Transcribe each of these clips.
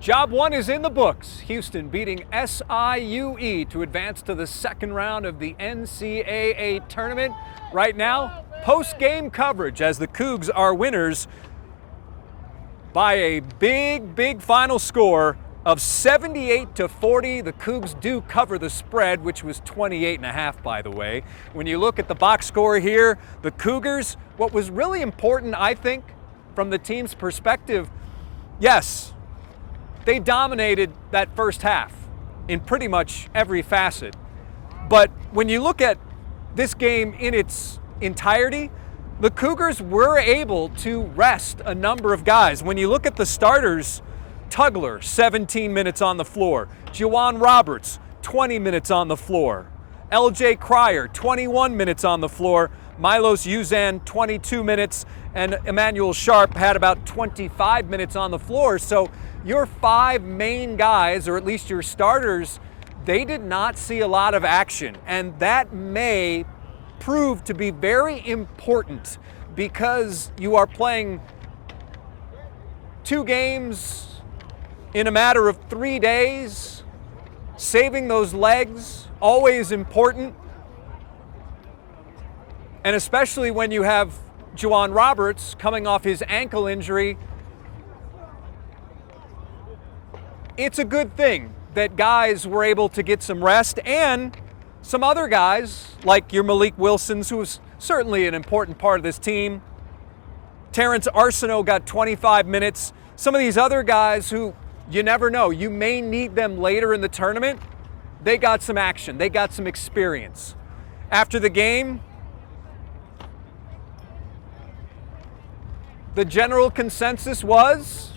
Job one is in the books. Houston beating SIUE to advance to the second round of the NCAA tournament. Right now, post-game coverage as the Coogs are winners by a big final score of 78-40. The Coogs do cover the spread, which was 28.5, by the way. When you look at the box score here, the Cougars, what was really important, I think, from the team's perspective, yes, they dominated that first half in pretty much every facet. But when you look at this game in its entirety, the Cougars were able to rest a number of guys. When you look at the starters, Tugler, 17 minutes on the floor. Juwan Roberts, 20 minutes on the floor. LJ Cryer, 21 minutes on the floor. Milos Uzan, 22 minutes. And Emmanuel Sharp had about 25 minutes on the floor. So your five main guys, or at least your starters, they did not see a lot of action. And that may prove to be very important because you are playing two games in a matter of 3 days. Saving those legs, always important. And especially when you have Juwan Roberts coming off his ankle injury, it's a good thing that guys were able to get some rest, and some other guys, like your Malik Wilsons, who is certainly an important part of this team. Terrence Arsenault got 25 minutes. Some of these other guys who you never know, you may need them later in the tournament, they got some action, they got some experience. After the game, the general consensus was,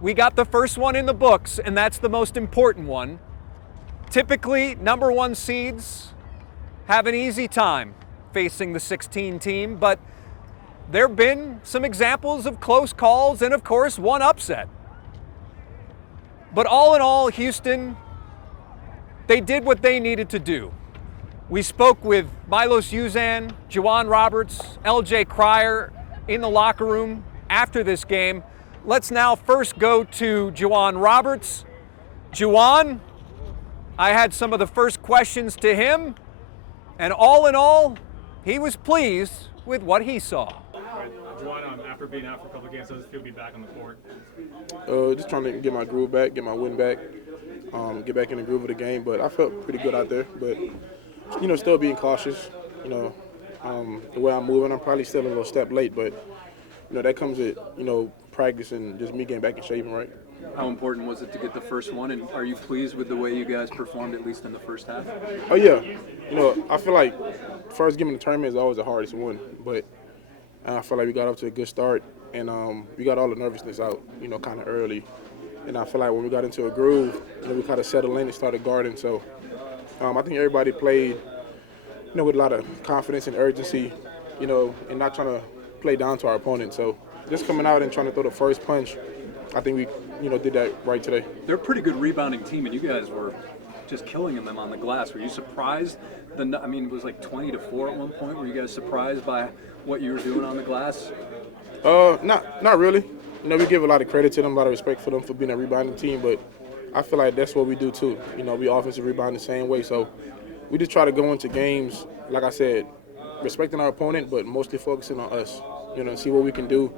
we got the first one in the books, and that's the most important one. Typically, number one seeds have an easy time facing the 16 team, but there have been some examples of close calls and, of course, one upset. But all in all, Houston, they did what they needed to do. We spoke with Milos Uzan, Juwan Roberts, LJ Cryer in the locker room after this game. Let's now first go to Juwan Roberts. Juwan, I had some of the first questions to him, and all in all, he was pleased with what he saw. Juwan, after being out for a couple of games, how does it feel to be back on the court? Just trying to get my groove back, get my win back, get back in the groove of the game. But I felt pretty good out there. But, still being cautious. The way I'm moving, I'm probably still a little step late. But, that comes with, practice and just me getting back in shape, right? How important was it to get the first one, and are you pleased with the way you guys performed, at least in the first half? Oh, yeah. I feel like first game in the tournament is always the hardest one. But I feel like we got off to a good start, and we got all the nervousness out, kind of early. And I feel like when we got into a groove, we kind of settled in and started guarding. So I think everybody played, with a lot of confidence and urgency, and not trying to play down to our opponent. So just coming out and trying to throw the first punch, I think we, did that right today. They're a pretty good rebounding team, and you guys were just killing them on the glass. Were you surprised? It was like 20-4 at one point. Were you guys surprised by what you were doing on the glass? Not really. We give a lot of credit to them, a lot of respect for them for being a rebounding team, but I feel like that's what we do too. We offensive rebound the same way. So we just try to go into games, like I said, respecting our opponent, but mostly focusing on us, and see what we can do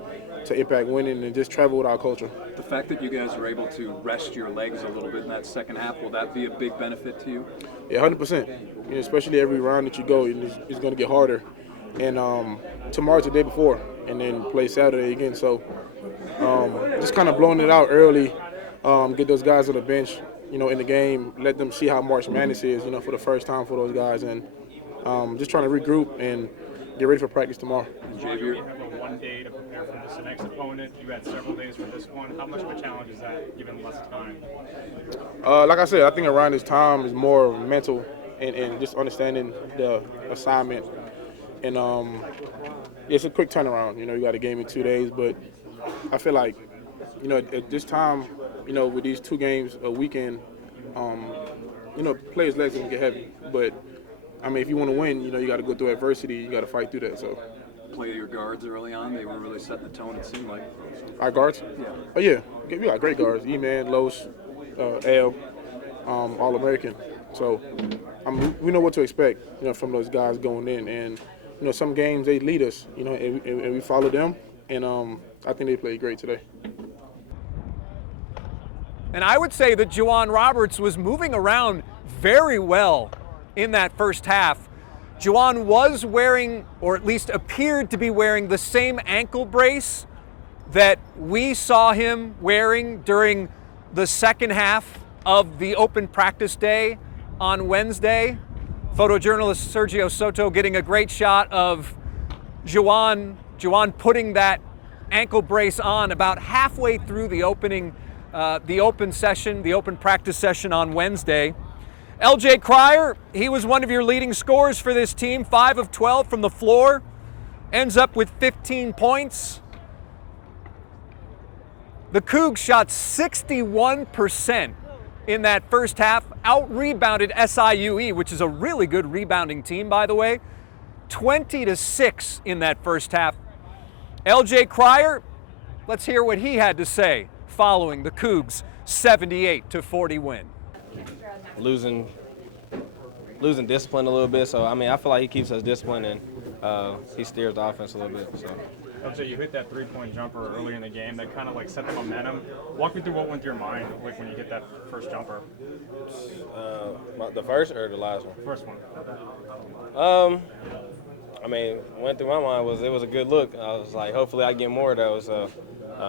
to impact winning and just travel with our culture. The fact that you guys were able to rest your legs a little bit in that second half, will that be a big benefit to you? Yeah, 100%. Especially every round that you go, it's going to get harder. And tomorrow's the day before, and then play Saturday again. So just kind of blowing it out early, get those guys on the bench, in the game, let them see how March Madness is, for the first time for those guys, and just trying to regroup and get ready for practice tomorrow. You have a 1 day to prepare for the next opponent. You had several days for this one. How much of a challenge is that, given less time? Like I said, I think around this time is more mental and just understanding the assignment. And it's a quick turnaround. You got a game in 2 days, but I feel like, at this time, with these 2 games a weekend, players' legs are gonna get heavy. But if you want to win, you got to go through adversity. You got to fight through that. So. Play your guards early on. They were really setting the tone, it seemed like. Our guards? Yeah. Oh, yeah. we got great guards. E-Man, Los, Al, All-American. So we know what to expect, from those guys going in. And some games they lead us, and we follow them. And I think they played great today. And I would say that Juwan Roberts was moving around very well in that first half. Juwan was wearing, or at least appeared to be wearing, the same ankle brace that we saw him wearing during the second half of the open practice day on Wednesday. Photojournalist Sergio Soto getting a great shot of Juwan putting that ankle brace on about halfway through the open practice session on Wednesday. LJ Cryer, he was one of your leading scorers for this team, 5 of 12 from the floor, ends up with 15 points. The Cougs shot 61% in that first half, out-rebounded SIUE, which is a really good rebounding team, by the way, 20-6 in that first half. LJ Cryer, let's hear what he had to say following the Cougs' 78-40 win. Losing discipline a little bit, so I feel like he keeps us disciplined and he steers the offense a little bit. So. LJ, you hit that three-point jumper earlier in the game that kind of set the momentum. Walk me through what went through your mind when you hit that first jumper. The first or the last one? First one. Went through my mind was it was a good look. I was like, hopefully I get more of those.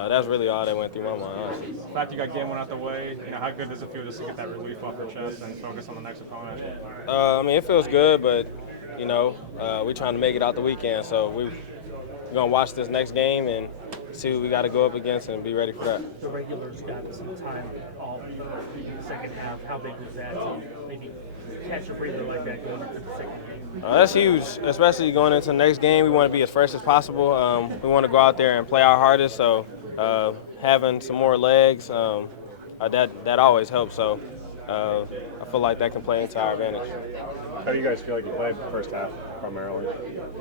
That's really all that went through my mind, honestly. The fact you got game one out the way, how good does it feel just to get that relief off your chest and focus on the next opponent? It feels good, but we're trying to make it out the weekend, so we're gonna watch this next game and see what we got to go up against and be ready for that. The regulars got some time all in the second half. How big was that to maybe catch a breather like that going into the second game? That's huge, especially going into the next game. We want to be as fresh as possible. We want to go out there and play our hardest. So having some more legs, that always helps. So I feel like that can play into our advantage. How do you guys feel like you played the first half primarily?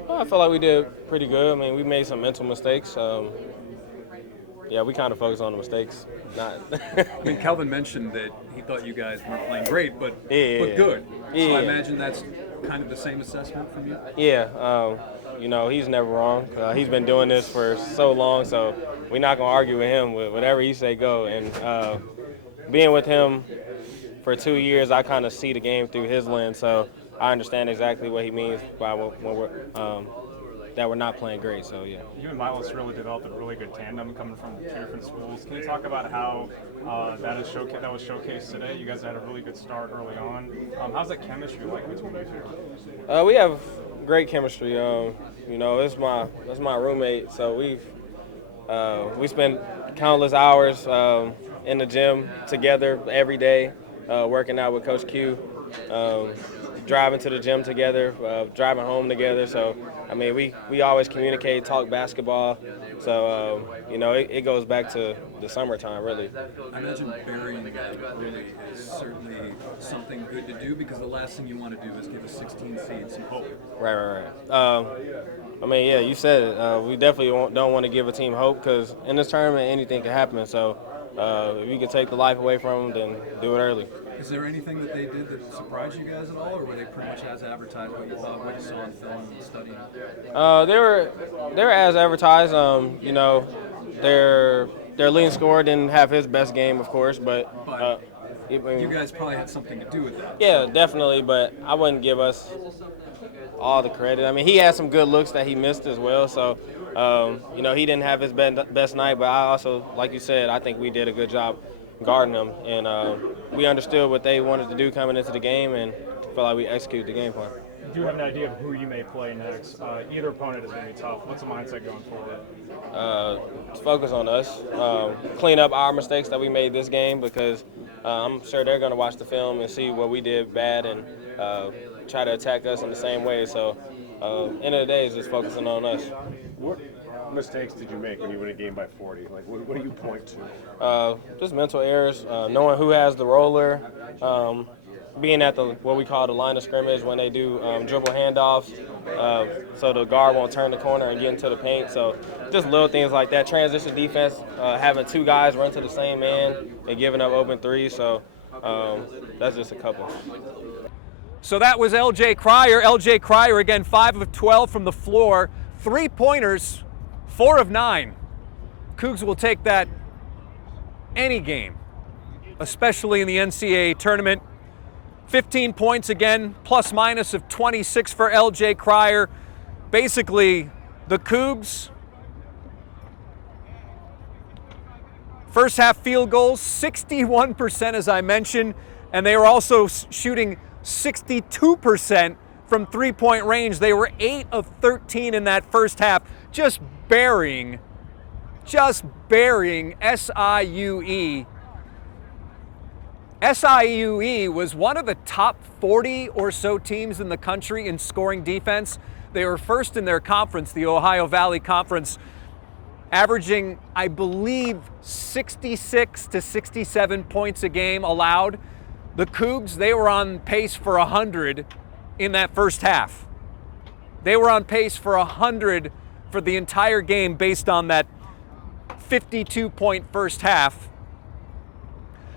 Well, I feel like we did pretty good. We made some mental mistakes. We kind of focused on the mistakes. Kelvin mentioned that he thought you guys weren't playing great, but good. Yeah. So I imagine that's kind of the same assessment from you? Yeah. He's never wrong. He's been doing this for so long, so we're not going to argue with him. Whatever he say, go. And being with him for 2 years, I kind of see the game through his lens, so I understand exactly what he means by when we're not playing great. So yeah. You and Milos really developed a really good tandem coming from 2 different schools. Can you talk about how that was showcased today? You guys had a really good start early on. How's that chemistry like between you two? We have great chemistry. It's my roommate, so we spend countless hours in the gym together every day, working out with Coach Q, driving to the gym together, driving home together. So we always communicate, talk basketball. So it goes back to the summertime, really. I imagine burying that early is certainly something good to do, because the last thing you want to do is give a 16 seed some hope. Right. You said it. We definitely don't want to give a team hope, because in this tournament anything can happen. So if you can take the life away from them, then do it early. Is there anything that they did that surprised you guys at all, or were they pretty much as advertised what you thought, what you saw in film and studying? They were as advertised. Their leading scorer didn't have his best game, of course, but you guys probably had something to do with that. Yeah, definitely, but I wouldn't give us all the credit. He had some good looks that he missed as well, so he didn't have his best night, but I also, like you said, I think we did a good job guarding them, and we understood what they wanted to do coming into the game, and felt like we executed the game plan. Do you have an idea of who you may play next? Either opponent is going to be tough. What's the mindset going forward? Focus on us, clean up our mistakes that we made this game, because I'm sure they're going to watch the film and see what we did bad and try to attack us in the same way. So end of the day, it's just focusing on us. What mistakes did you make when you win a game by 40? What do you point to? Just mental errors, knowing who has the roller, being at what we call the line of scrimmage when they do dribble handoffs, so the guard won't turn the corner and get into the paint. So just little things like that. Transition defense, having two guys run to the same man and giving up open threes. So that's just a couple. So that was L.J. Cryer. L.J. Cryer, again, 5 of 12 from the floor. 3-pointers, 4 of 9. Cougs will take that any game, especially in the NCAA tournament. 15 points again, plus minus of 26 for L.J. Cryer. Basically, the Cougs, first half field goals, 61% as I mentioned, and they were also shooting 62% from three-point range. They were 8 of 13 in that first half, just burying SIUE. SIUE was one of the top 40 or so teams in the country in scoring defense. They were first in their conference, the Ohio Valley Conference, averaging, I believe, 66 to 67 points a game allowed. The Cougs, they were on pace for 100 in that first half. They were on pace for 100 for the entire game based on that 52-point first half.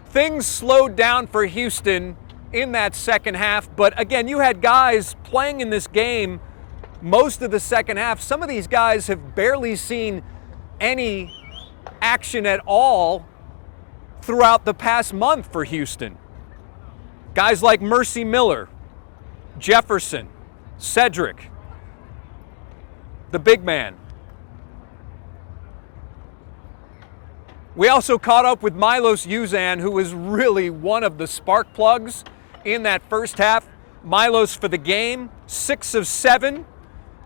Things slowed down for Houston in that second half, but again, you had guys playing in this game most of the second half. Some of these guys have barely seen any action at all throughout the past month for Houston. Guys like Mercy Miller, Jefferson, Cedric, the big man. We also caught up with Milos Uzan, who was really one of the spark plugs in that first half. Milos for the game, 6 of 7,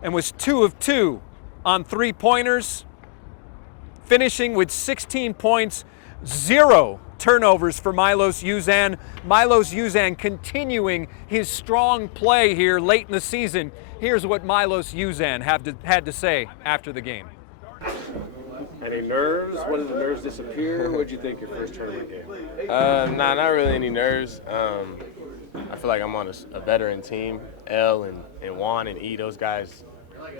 and was 2 of 2 on three-pointers, finishing with 16 points, 0 turnovers for Milos Uzan. Milos Uzan continuing his strong play here late in the season. Here's what Milos Uzan had to say after the game. Any nerves? When did the nerves disappear? What did you think your first tournament game? Nah, not really any nerves. I feel like I'm on a veteran team. L and Juan and E, those guys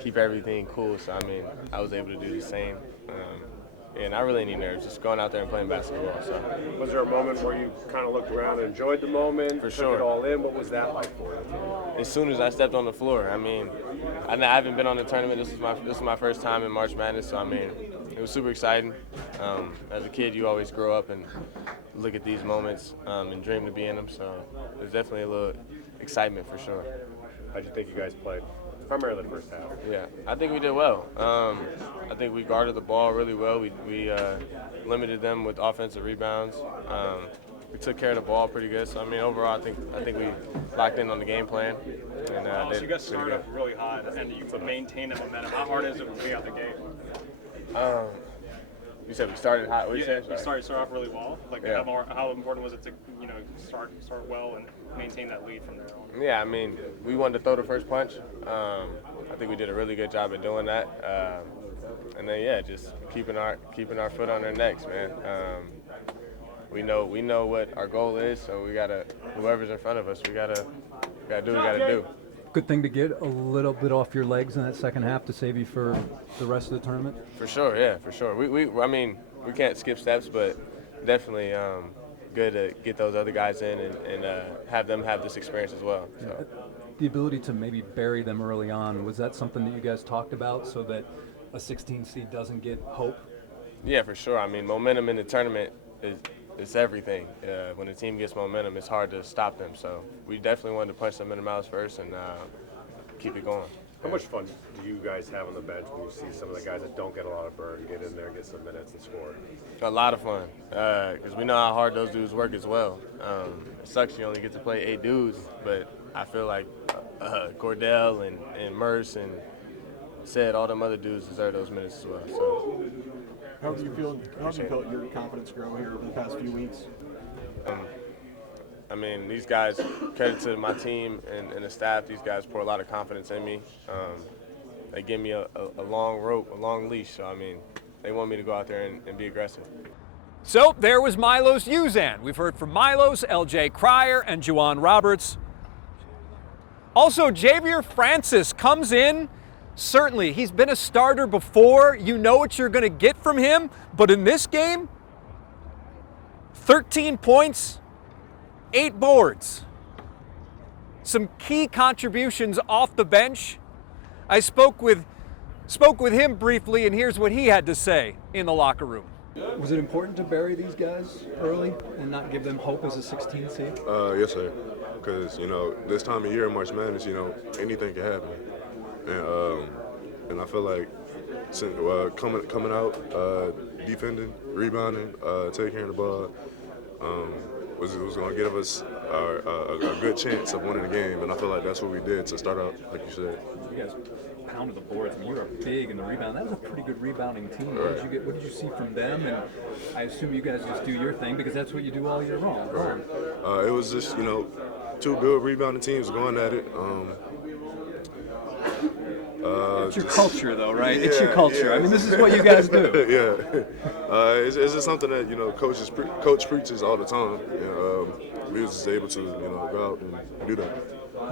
keep everything cool. So, I mean, I was able to do the same. Yeah, not really any nerves, just going out there and playing basketball. So. Was there a moment where you kind of looked around and enjoyed the moment? For took sure. It all in? What was that like for you? As soon as I stepped on the floor, I mean, I haven't been on the tournament. This is my first time in March Madness, so I mean, it was super exciting. As a kid, you always grow up and look at these moments and dream to be in them. So there's definitely a little excitement for sure. How'd you think you guys played? Primarily the first half. Yeah, I think we did well. I think we guarded the ball really well. We limited them with offensive rebounds. We took care of the ball pretty good. So I mean, overall, I think we locked in on the game plan. And So you guys started off really hot, and you maintained the momentum. How hard is it to be out the gate? You said we started hot. What did you say? You started off really well. Like, Yeah. how important was it to start well and maintain that lead from there on? Yeah, I mean, we wanted to throw the first punch. I think we did a really good job at doing that. And then yeah, just keeping our foot on their necks, man. We know what our goal is, so we gotta, whoever's in front of us, we gotta do what we gotta do. Good thing to get a little bit off your legs in that second half to save you for the rest of the tournament. For sure, yeah, for sure. I mean, we can't skip steps, but definitely good to get those other guys in and have them have this experience as well. So. The ability to maybe bury them early on, was that something that you guys talked about so that a 16 seed doesn't get hope? Yeah, for sure. I mean, momentum in the tournament is everything. When a team gets momentum, it's hard to stop them. So we definitely wanted to punch them in the mouth first and keep it going. How much fun do you guys have on the bench when you see some of the guys that don't get a lot of burn get in there, get some minutes, and score? A lot of fun, because we know how hard those dudes work as well. It sucks you only get to play 8 dudes, but I feel like Cordell and Merce and Said, all them other dudes deserve those minutes as well. So. How have you felt your confidence grow here over the past few weeks? I mean, these guys, credit to my team and the staff, these guys pour a lot of confidence in me. They give me a long rope, a long leash. So, I mean, they want me to go out there and be aggressive. So there was Milos Uzan. We've heard from Milos, LJ Cryer, and Juwan Roberts. Also, Javier Francis comes in. Certainly, he's been a starter before. You know what you're going to get from him. But in this game, 13 points, 8 boards. Some key contributions off the bench. I spoke with him briefly, and here's what he had to say in the locker room. Was it important to bury these guys early and not give them hope as a 16 seed? Yes, sir. Because, this time of year in March Madness, anything can happen. And I feel like coming out, defending, rebounding, taking care of the ball, was going to give us a good chance of winning the game. And I feel like that's what we did to start out, like you said. You guys pounded the boards. I mean, you were big in the rebound. That was a pretty good rebounding team. Right. What did you see from them? And I assume you guys just do your thing because that's what you do all year long. Right. It was just, two good rebounding teams going at it. It's your culture, though, right? Yeah, it's your culture. Yeah. I mean, this is what you guys do. Yeah. It's just something that, coach preaches all the time. And, we was just able to, go out and do that.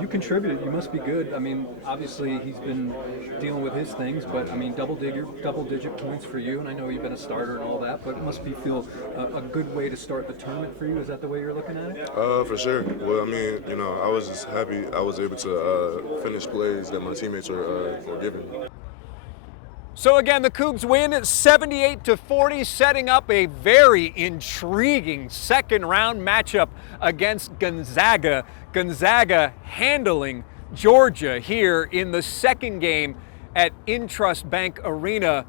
You contributed. You must be good. I mean, obviously he's been dealing with his things, but I mean, double-digit points for you. And I know you've been a starter and all that, but it must feel a good way to start the tournament for you. Is that the way you're looking at it? For sure. Well, I mean, I was just happy I was able to finish plays that my teammates were giving me. So again, the Cougs win 78-40, setting up a very intriguing second-round matchup against Gonzaga. Gonzaga handling Georgia here in the second game at Intrust Bank Arena.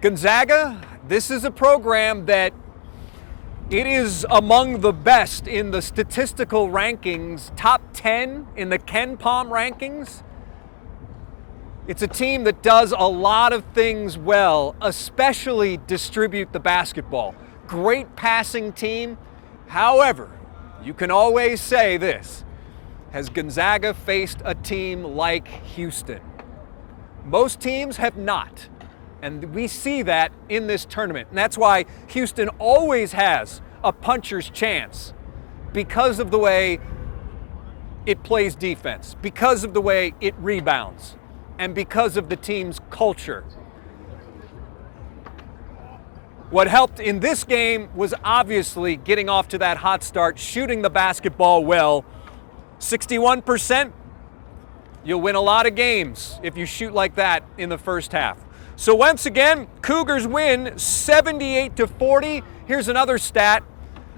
Gonzaga, this is a program that it is among the best in the statistical rankings, top 10 in the Ken Palm rankings. It's a team that does a lot of things well, especially distribute the basketball. Great passing team. However, you can always say this: has Gonzaga faced a team like Houston? Most teams have not, and we see that in this tournament. And that's why Houston always has a puncher's chance, because of the way it plays defense, because of the way it rebounds, and because of the team's culture. What helped in this game was obviously getting off to that hot start, shooting the basketball well. 61%, you'll win a lot of games if you shoot like that in the first half. So once again, Cougars win 78-40. Here's another stat: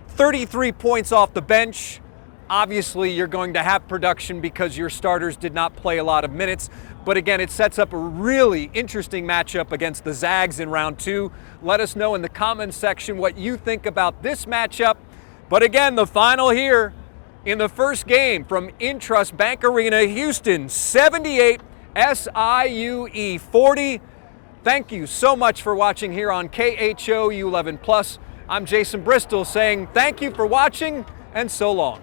33 points off the bench. Obviously, you're going to have production because your starters did not play a lot of minutes. But again, it sets up a really interesting matchup against the Zags in round 2. Let us know in the comments section what you think about this matchup. But again, the final here in the first game from Intrust Bank Arena, Houston 78, SIUE 40. Thank you so much for watching here on KHOU 11+. I'm Jason Bristol saying thank you for watching and so long.